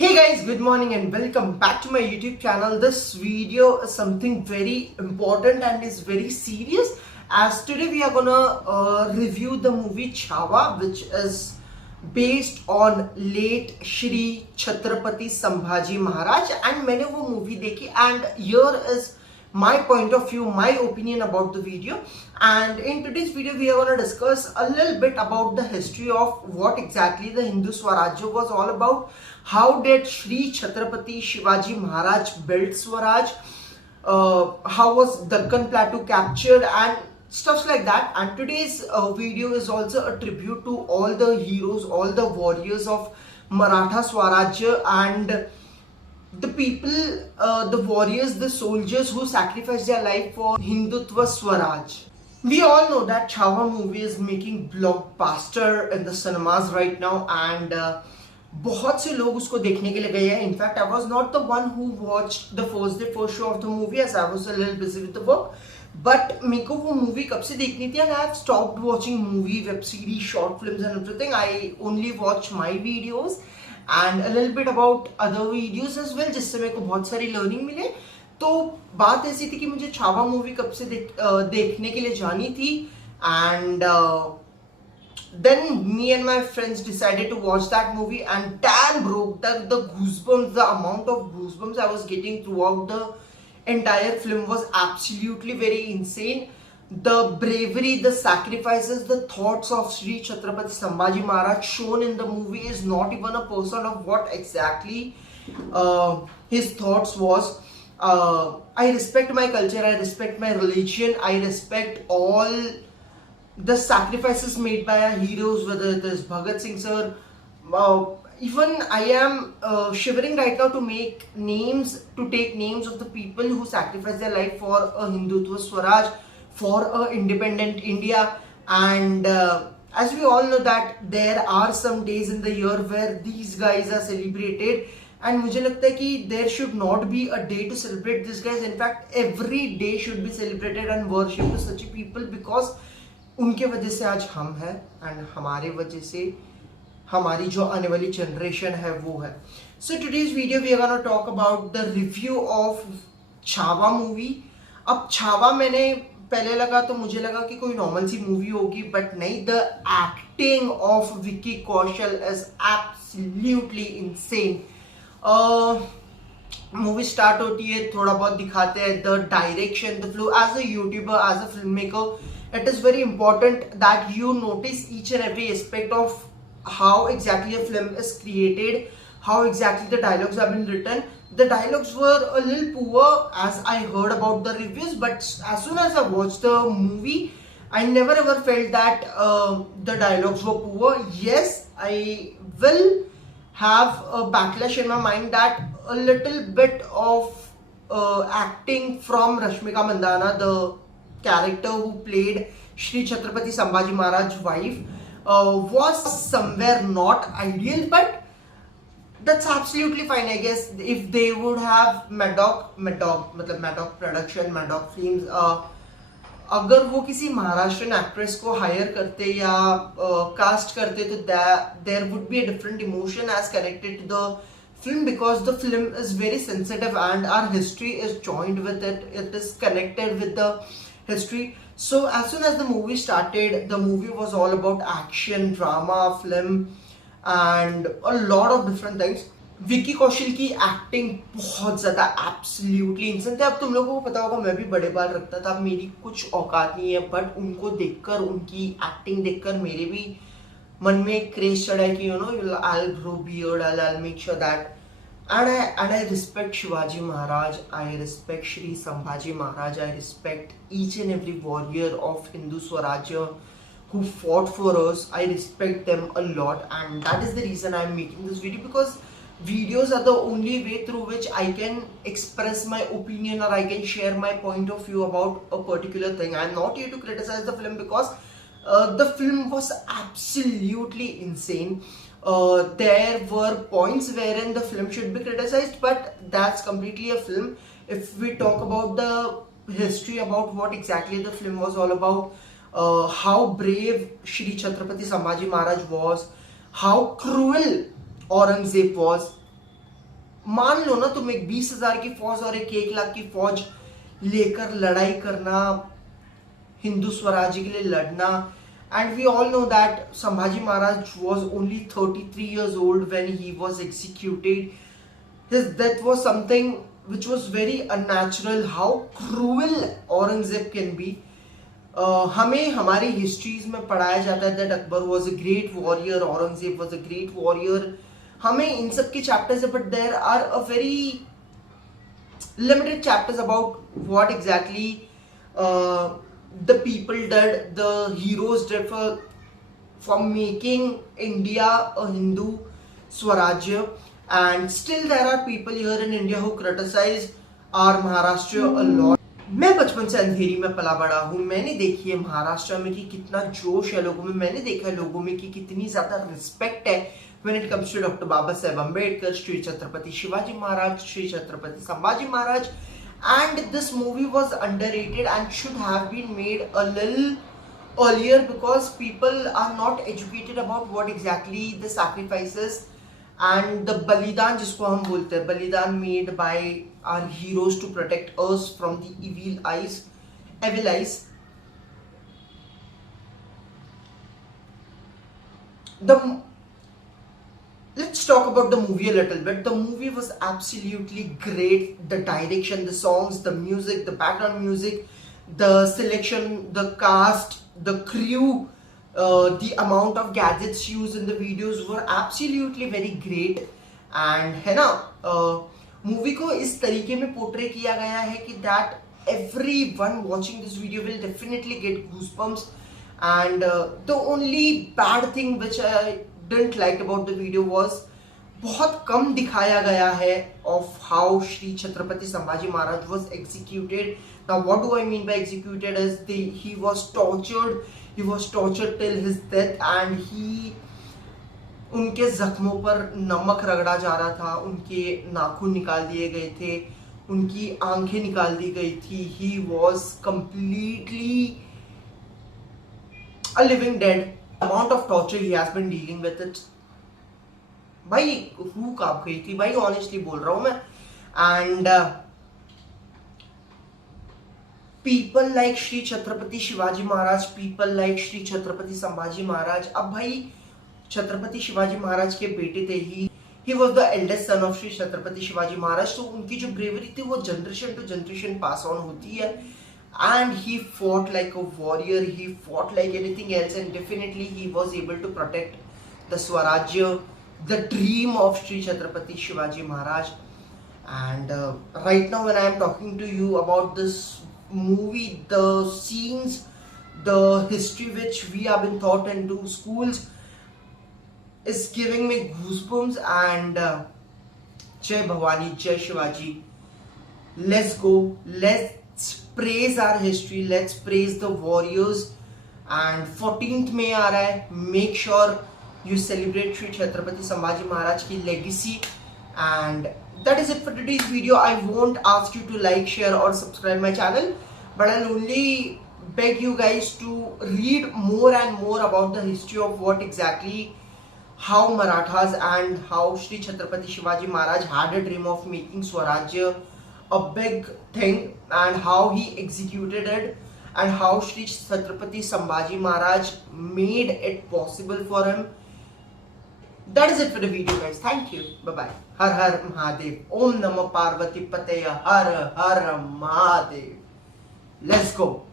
Hey guys, good morning and welcome back to my YouTube channel. This video is something very important and is very serious, as today we are gonna review the movie Chhawa, which is based on late Shri Chhatrapati Sambhaji Maharaj. And मैंने वो movie देखी and here is my point of view, my opinion about the video. And in today's video we are going to discuss a little bit about the history of what exactly the Hindu Swarajya was all about. How did Shri Chhatrapati Shivaji Maharaj build Swaraj? How was Deccan Plateau captured and stuffs like that. And today's video is also a tribute to all the heroes, all the warriors of Maratha Swarajya and the people, the warriors, the soldiers who sacrificed their life for Hindutva Swaraj. We all know that Chhawa movie is making blockbuster in the cinemas right now and बहुत से लोग उसको देखने के लिए गए हैं. In fact I was not the one who watched the first show of the movie as I was a little busy with the work. But मेरे को वो मूवी कब से देखनी थी and I have stopped watching movie, web series, short films and everything. I only watch my videos and a little bit about other videos as well, जिससे मेरे को बहुत सारी लर्निंग मिले. तो बात ऐसी थी कि मुझे छावा मूवी कब से देखने के लिए जानी थी and then me and my friends decided to watch that movie and damn bro, the goosebumps, the amount of goosebumps I was getting throughout the entire film was absolutely very insane. The bravery, the sacrifices, the thoughts of Sri Chhatrapati Sambhaji Maharaj shown in the movie is not even a percent of what exactly his thoughts was. I respect my culture, I respect my religion, I respect all the sacrifices made by our heroes, whether it is Bhagat Singh sir. Even I am shivering right now to take names of the people who sacrificed their life for a Hindutva Swaraj, for a independent India. And as we all know that there are some days in the year where these guys are celebrated. And मुझे लगता है कि there should not be a day to celebrate these guys. In fact, every day should be celebrated and worshipped to such people, because उनके वजह से आज हम हैं एंड हमारे वजह से हमारी जो आने वाली जनरेशन है वो है. So today's video we are gonna talk about the review of Chhaava movie. अब छावा मैंने पहले लगा तो मुझे लगा कि कोई नॉर्मल सी मूवी होगी, बट नहीं. The acting of Vicky Kaushal is absolutely insane. Movie start होती है, थोड़ा बहुत दिखाते हैं the direction, the flow. As a YouTuber, as a filmmaker, it is very important that you notice each and every aspect of how exactly a film is created, how exactly the dialogues have been written. The dialogues were a little poor as I heard about the reviews, but as soon as I watched the movie, I never ever felt that the dialogues were poor. Yes, I will have a backlash in my mind that a little bit of acting from Rashmika Mandanna, the character who played Shri Chhatrapati Sambhaji Maharaj's wife, was somewhere not ideal, but that's absolutely fine. I guess if they would have Maddock Production, Maddock Films, अगर वो किसी Maharashtrian actress को higher करते या cast करते तो there would be a different emotion as connected to the film, because the film is very sensitive and our history is joined with it. It is connected with the history. So as soon as the movie started, the movie was all about action, drama, film and a lot of different things. Vicky Kaushal की acting बहुत ज़्यादा absolutely इंसान थे. अब तुम लोगों को पता होगा मैं भी बड़े बाल रखता था, मेरी कुछ औकात नहीं है, बट उनको देखकर, उनकी एक्टिंग देखकर मेरे भी मन में एक क्रेज चढ़ा है कि you know I will grow beard, I will make sure that. And I respect Shivaji Maharaj, I respect Shri Sambhaji Maharaj, I respect each and every warrior of Hindu Swarajya who fought for us. I respect them a lot, and that is the reason I am making this video, because videos are the only way through which I can express my opinion or I can share my point of view about a particular thing. I am not here to criticize the film, because the film was absolutely insane. There were points wherein the film should be criticized, but that's completely a film. If we talk about the history, about what exactly the film was all about, how brave Shri Chhatrapati Sambhaji Maharaj was, how cruel Aurangzeb was, मान लो ना तुम एक 20,000 की फौज और एक 1 लाख की फौज लेकर लड़ाई करना, हिंदू स्वराज्य के लिए लड़ना, and we all know that Sambhaji Maharaj was only 33 years old when he was executed. His death was something which was very unnatural. How cruel Aurangzeb can be. हमें हमारी हिस्ट्रीज में पढ़ाया जाता है that Akbar was a great warrior, Aurangzeb was a great warrior. हमें इन सब के चैप्टर्स है, but there are a very limited chapters about what exactly the people did, the heroes did for making India a Hindu Swarajya. And still there are people here in India who criticize our Maharashtra a lot. मैं बचपन से अंधेरी में पला बड़ा हूँ. मैंने देखी है महाराष्ट्र में कि कितना जोश है लोगों में. मैंने देखा है लोगों में कि कितनी ज्यादा रिस्पेक्ट है when it comes to Dr. Baba Saheb Ambedkar, Shri Chhatrapati Shivaji Maharaj, Shri Chhatrapati Sambhaji Maharaj. And this movie was underrated and should have been made a little earlier because people are not educated about what exactly the sacrifices and the balidan जिसको हम बोलते हैं, balidan made by our heroes to protect us from the evil eyes. Let's talk about the movie a little bit. The movie was absolutely great. The direction, the songs, the music, the background music, the selection, the cast, the crew, the amount of gadgets used in the videos were absolutely very great. And है ना, movie को इस तरीके में portray किया गया है कि that everyone watching this video will definitely get goosebumps. And the only bad thing which I didn't like about the video was बहुत कम दिखाया गया है of how Shri Chhatrapati Sambhaji Maharaj was executed. Now what do I mean by executed is he was tortured till his death, and उनके जख्मों पर नमक रगड़ा जा रहा था, उनके नाखून निकाल दिए गए थे, उनकी आंखें निकाल दी गई थी. He was completely a living dead. Amount of torture he has been dealing with it, भाई रूह कांप गई थी भाई, ऑनेस्टली बोल रहा हूं मैं. And people like Shri Chhatrapati Shivaji Maharaj, people like Shri Chhatrapati Sambhaji Maharaj. अब भाई छत्रपति शिवाजी महाराज के बेटे थे, he was the eldest son of Shri Chhatrapati Shivaji Maharaj. तो उनकी जो ब्रेवरी थी वो generation to generation pass on होती है. And he fought like a warrior, he fought like anything else, and definitely he was able to protect the Swarajya, the dream of Shri Chhatrapati Shivaji Maharaj. And right now when I am talking to you about this movie, the scenes, the history which we have been taught into schools is giving me goosebumps. And Jai Bhavani, Jai Shivaji. Let's go, let's praise our history, let's praise the warriors. And 14th May आ रहा है, make sure you celebrate Shri Chhatrapati Sambhaji Maharaj की legacy. And that is it for today's video. I won't ask you to like, share or subscribe my channel, but I'll only beg you guys to read more and more about the history of what exactly, how Marathas and how Shri Chhatrapati Shivaji Maharaj had a dream of making Swarajya a big thing, and how he executed it, and how Shri Chhatrapati Sambhaji Maharaj made it possible for him. That is it for the video guys. Thank you. Bye bye. Har Har Mahadev. Om Namah Parvati Pataya. Har Har Mahadev. Let's go.